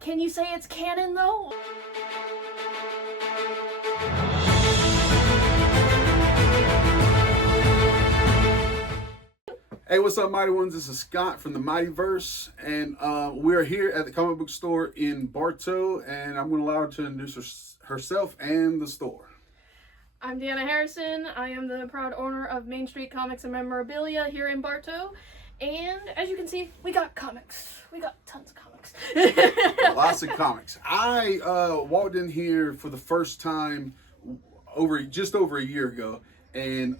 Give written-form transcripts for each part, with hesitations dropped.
Can you say it's canon though? Hey, what's up, Mighty Ones? This is Scott from the Mightyverse, and we're here at the comic book store in Bartow, and I'm going to allow her to introduce herself and the store. I'm Deanna Harrison. I am the proud owner of Main Street Comics and Memorabilia here in Bartow. And as you can see, we got comics. We got tons of comics. Lots of comics. I walked in here for the first time just over a year ago, and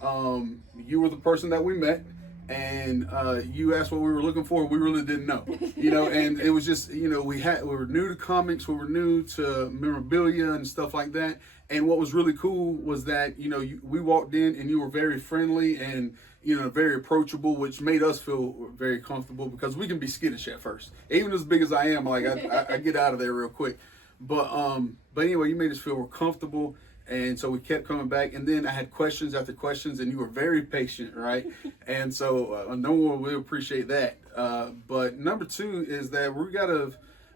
you were the person that we met. And you asked what we were looking for. We really didn't know, and it was just, we were new to comics, we were new to memorabilia and stuff like that. And what was really cool was that, we walked in and you were very friendly and, very approachable, which made us feel very comfortable because we can be skittish at first. Even as big as I am, like I get out of there real quick. But anyway, you made us feel comfortable. And so we kept coming back, and then I had questions after questions, and you were very patient, right? And so no one will appreciate that. But number two is that we got a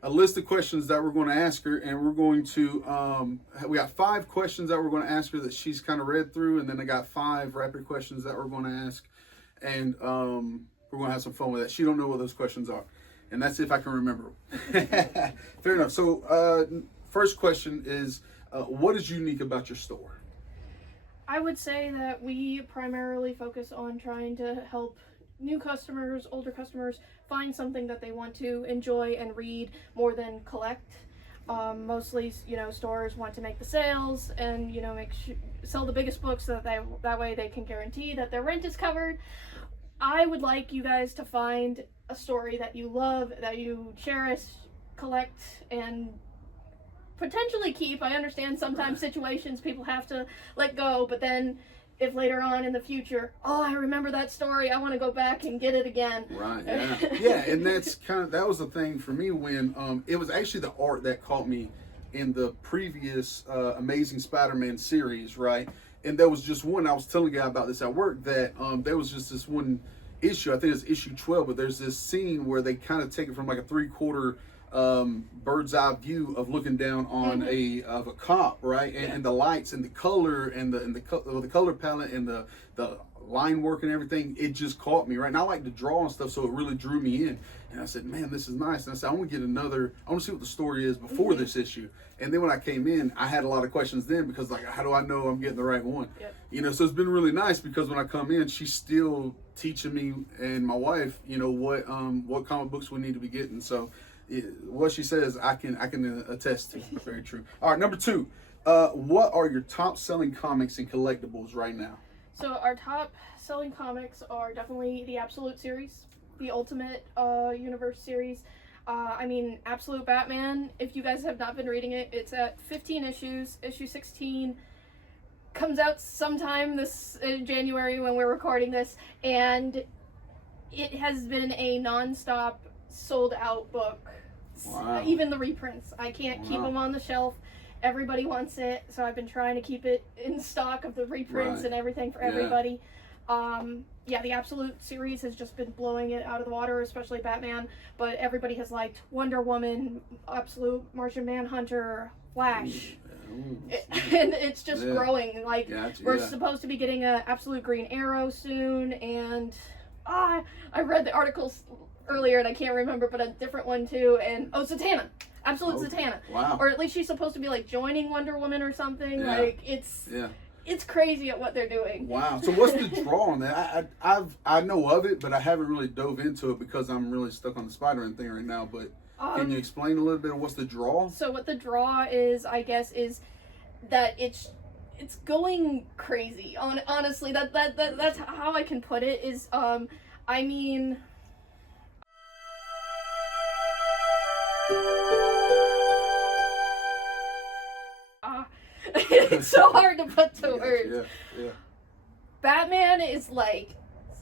list of questions that we're going to ask her, and we're going to, we got 5 questions that we're going to ask her that she's kind of read through, and then I got 5 rapid questions that we're going to ask, and we're going to have some fun with that. She don't know what those questions are, and that's if I can remember them. Fair enough. So first question is, what is unique about your store? I would say that we primarily focus on trying to help new customers, older customers, find something that they want to enjoy and read more than collect. Mostly, stores want to make the sales and, sell the biggest books so that way they can guarantee that their rent is covered. I would like you guys to find a story that you love, that you cherish, collect, and potentially keep. I understand sometimes situations people have to let go, but then if later on in the future, I remember that story, I want to go back and get it again. Right, yeah. Yeah, and that was the thing for me when it was actually the art that caught me in the previous Amazing Spider-Man series, right? And there was just one, I was telling a guy about this at work, that there was just this one issue, I think it's issue 12, but there's this scene where they kind of take it from like a 3/4 bird's eye view of looking down on a cop, right? And the lights and the color and the color palette and the line work and everything, it just caught me, right? And I like to draw and stuff, so it really drew me in. And I said, man, this is nice. And I said, I want to see what the story is before this issue. And then when I came in, I had a lot of questions then because, like, how do I know I'm getting the right one? Yep. So it's been really nice because when I come in, she's still teaching me and my wife, what comic books we need to be getting. So what she says, I can attest to. Very true. All right, number 2. What are your top selling comics and collectibles right now? So our top selling comics are definitely the Absolute series, the Ultimate Universe series. Absolute Batman, if you guys have not been reading it, it's at 15 issues. Issue 16 comes out sometime this January when we're recording this, and it has been a non-stop sold out book. Wow. Even the reprints, I can't keep them on the shelf. Everybody wants it, so I've been trying to keep it in stock of the reprints and everything for everybody. The Absolute series has just been blowing it out of the water, especially Batman, but everybody has liked Wonder Woman, Absolute, Martian Manhunter, Flash. And it's just growing. Like, we're supposed to be getting a Absolute Green Arrow soon, and I read the articles earlier and I can't remember, but a different one too, and Zatanna. Absolute Zatanna. Wow. Or at least she's supposed to be like joining Wonder Woman or something. Yeah. Like it's crazy at what they're doing. Wow. So what's the draw on that? I know of it, but I haven't really dove into it because I'm really stuck on the Spider-Man thing right now. But can you explain a little bit of what's the draw? So what the draw is, I guess, is that it's going crazy. Honestly, that's how I can put it. Is it's so hard to put to words. Yeah. Batman is like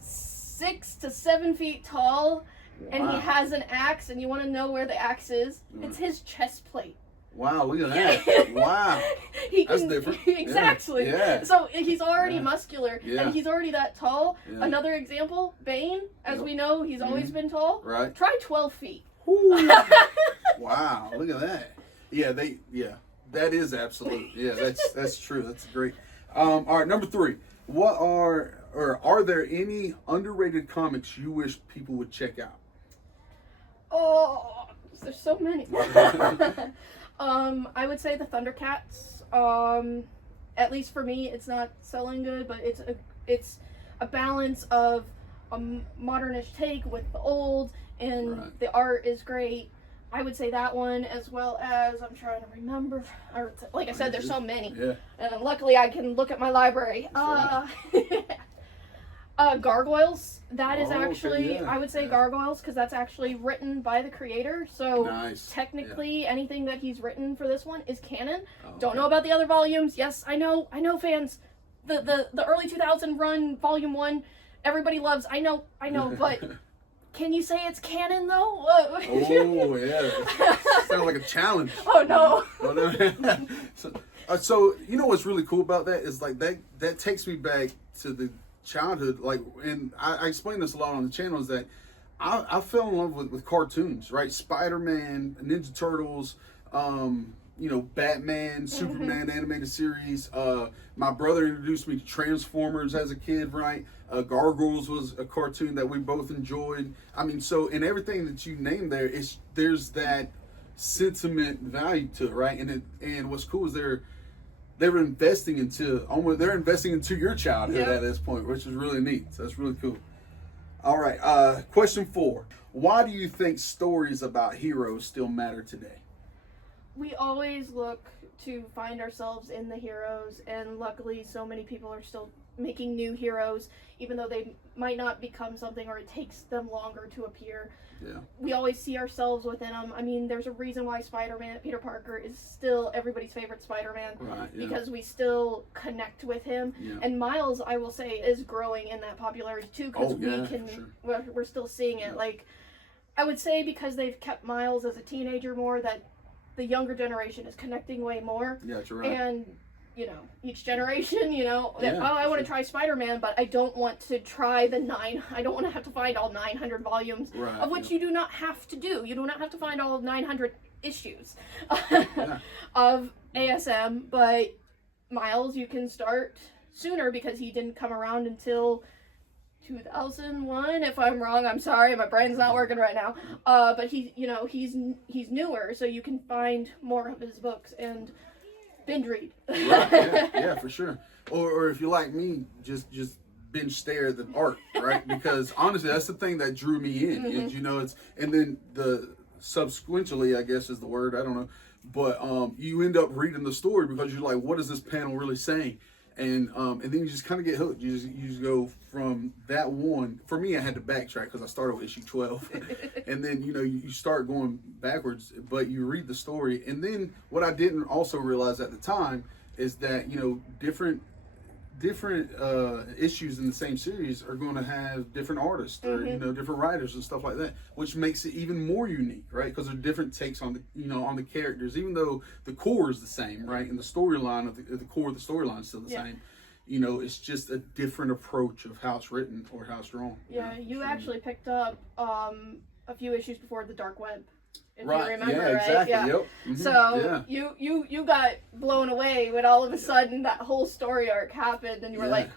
6 to 7 feet tall, and he has an axe, and you want to know where the axe is? It's his chest plate. Wow, look at that. Wow. That's different. Exactly. Yeah. So he's already muscular, and he's already that tall. Yeah. Another example, Bane, as we know, he's always been tall. Right. Try 12 feet. Ooh. Wow, look at that. Yeah, that is absolute. Yeah, that's true. That's great. All right, number 3. Are there any underrated comics you wish people would check out? Oh, there's so many. I would say the Thundercats. At least for me, it's not selling good, but it's a balance of a modernish take with the old, and the art is great. I would say that one, as well as, I'm trying to remember, like I said, there's so many. Yeah. And luckily I can look at my library. Gargoyles, that is actually, I would say Gargoyles, because that's actually written by the creator. So technically anything that he's written for this one is canon. Don't know about the other volumes. Yes, I know fans. The early 2000 run, volume 1, everybody loves. I know, but can you say it's canon though? Oh yeah, sounds like a challenge. Oh no. So you know what's really cool about that is like that takes me back to the childhood. Like, and I explain this a lot on the channel, is that I fell in love with cartoons, right? Spider-Man, Ninja Turtles, Batman, Superman animated series. My brother introduced me to Transformers as a kid, right? Gargoyles was a cartoon that we both enjoyed. I mean, so in everything that you named there's that sentiment value to it, right? And what's cool is they're investing into your childhood at this point, which is really neat. So that's really cool. All right, question 4. Why do you think stories about heroes still matter today? We always look to find ourselves in the heroes, and luckily so many people are still making new heroes, even though they might not become something, or it takes them longer to appear. Yeah. We always see ourselves within them. I mean, there's a reason why Spider-Man, Peter Parker, is still everybody's favorite Spider-Man, because we still connect with him. Yeah. And Miles, I will say, is growing in that popularity too, because we're still seeing it. Like, I would say because they've kept Miles as a teenager more, that the younger generation is connecting way more. Yeah, that's right. And, each generation, I want to try Spider-Man, but I don't want to try I don't want to have to find all 900 volumes, of which you do not have to do. You do not have to find all 900 issues of ASM, but Miles, you can start sooner because he didn't come around until 2001. If I'm wrong, I'm sorry, my brain's not working right now. But he's newer, so you can find more of his books and binge read. Yeah, for sure. Or if you're like me, just binge stare at the art, right? Because honestly, that's the thing that drew me in. Is, and then the subsequently, I guess is the word, I don't know, but you end up reading the story because you're like, what is this panel really saying? And then you just kind of get hooked. You just go from that one. For me, I had to backtrack because I started with issue 12, and then you start going backwards. But you read the story, and then what I didn't also realize at the time is that different issues in the same series are going to have different artists or different writers and stuff like that, which makes it even more unique, right? Because there are different takes on the characters, even though the core is the same, right? And the storyline of the core of the storyline is still the same. It's just a different approach of how it's written or how it's drawn. Yeah, you actually picked up a few issues before the Dark Web. If you remember, exactly. Yeah. Yep. Mm-hmm. So you got blown away when all of a sudden that whole story arc happened, and you were like,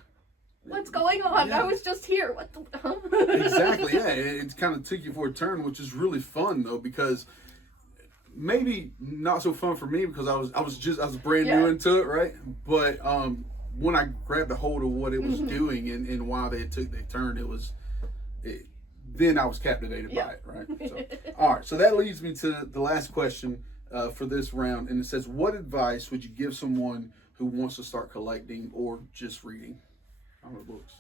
"What's going on? I was just here. What the?" Exactly. Yeah, it kind of took you for a turn, which is really fun though, because maybe not so fun for me because I was brand new into it, right? But when I grabbed a hold of what it was doing and why they took their turn, then I was captivated by it, right? So, all right, so that leads me to the last question for this round, and it says, what advice would you give someone who wants to start collecting or just reading comic books?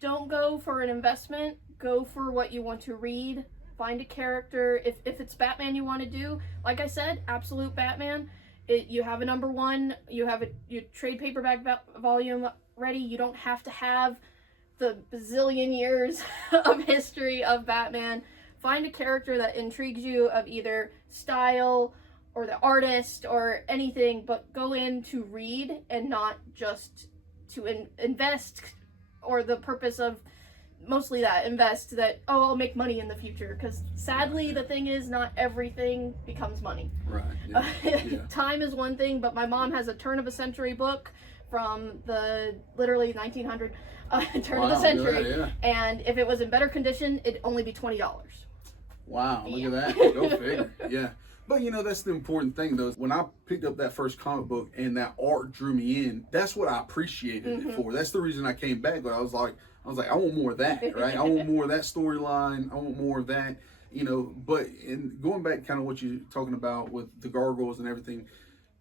Don't go for an investment. Go for what you want to read. Find a character. If it's Batman you want to do, like I said, absolute Batman. You have a number 1. You have your trade paperback volume ready. You don't have to have the bazillion years of history of Batman. Find a character that intrigues you, of either style or the artist or anything, but go in to read and not just to invest, or the purpose of mostly that, invest that, oh, I'll make money in the future, because sadly the thing is not everything becomes money. Right. Yeah. Time is one thing, but my mom has a turn of a century book from the literally 1900 turn of the century, yeah. And if it was in better condition, it'd only be $20. Wow, look at that. Go figure. Yeah. But you know, that's the important thing though. When I picked up that first comic book and that art drew me in, that's what I appreciated it for. That's the reason I came back. But I was like, I want more of that, right? I want more of that storyline. I want more of that, you know. But in going back kind of what you're talking about with the gargoyles and everything,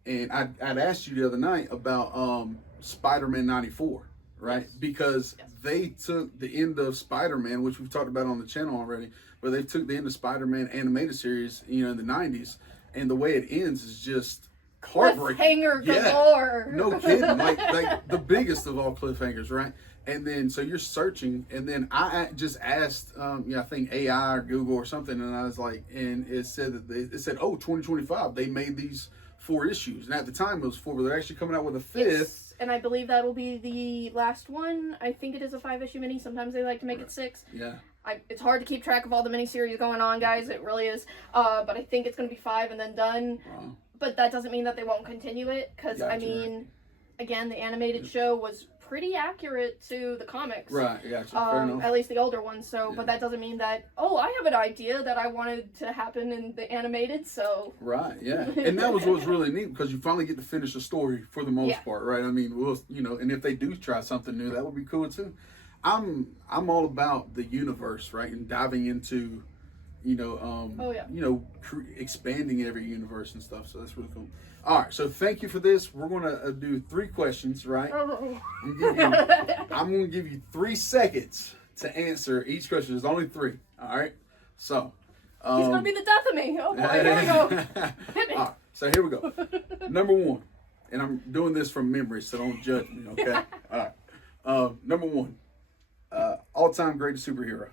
and I'd asked you the other night about Spider-Man 94, right? Yes. Because they took the end of Spider-Man, which we've talked about on the channel already, but they took the end of Spider-Man animated series, you know, in the 90s, and the way it ends is just heartbreaking. Cliffhanger galore. Yeah, no kidding. Like the biggest of all cliffhangers, right? And then so you're searching, and then I just asked, I think AI or Google or something, and I was like, and it said that it said, oh, 2025, they made these 4 issues, and at the time it was 4, but they're actually coming out with a 5th. And I believe that will be the last one. I think it is a 5-issue mini. Sometimes they like to make it 6. Yeah. It's hard to keep track of all the miniseries going on, guys. It really is. But I think it's going to be 5 and then done. Wow. But that doesn't mean that they won't continue it. Because, Gotcha. I mean, again, the animated show was pretty accurate to the comics. Right, gotcha. Fair enough. At least the older ones. So, Yeah. But that doesn't mean that, oh, I have an idea that I wanted to happen in the animated, so. Right, yeah. And that was what was really neat, because you finally get to finish the story for the most part, right? I mean, we'll, you know, and if they do try something new, that would be cool too. I'm all about the universe, right? And diving into, you know, expanding every universe and stuff. So that's really cool. All right, so thank you for this. We're going to do 3 questions, right? I'm going to give you 3 seconds to answer each question. There's only 3, all right? So. He's going to be the death of me. Oh, boy, here we go. Hit me. All right, so here we go. Number 1, and I'm doing this from memory, so don't judge me, okay? All right. Number 1, all-time greatest superhero.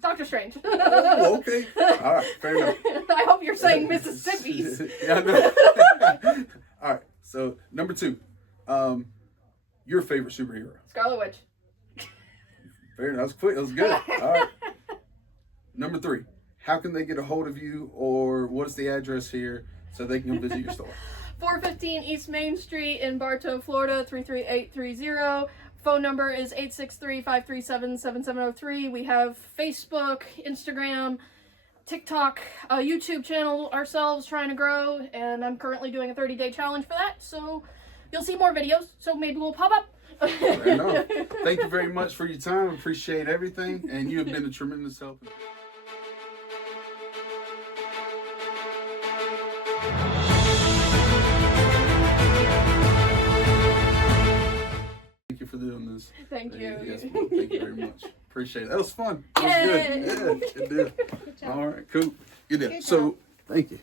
Doctor Strange. Oh, okay. All right, fair enough. I hope you're saying Mississippi's. Yeah, I know. All right, so number 2, your favorite superhero. Scarlet Witch. Fair enough. That was quick. That was good. All right. Number 3, how can they get a hold of you, or what is the address here so they can come visit your store? 415 East Main Street in Bartow, Florida, 33830. Phone number is 863-537-7703. We have Facebook, Instagram, TikTok, a YouTube channel ourselves trying to grow, and I'm currently doing a 30-day challenge for that, so you'll see more videos, so maybe we'll pop up. Fair enough. Thank you very much for your time. Appreciate everything, and you have been a tremendous help. Thank you for doing this. Thank you. Yes, thank you very much. Appreciate it. That was fun. That was good. Yeah, it did. Good job. All right, cool. You did. So, thank you.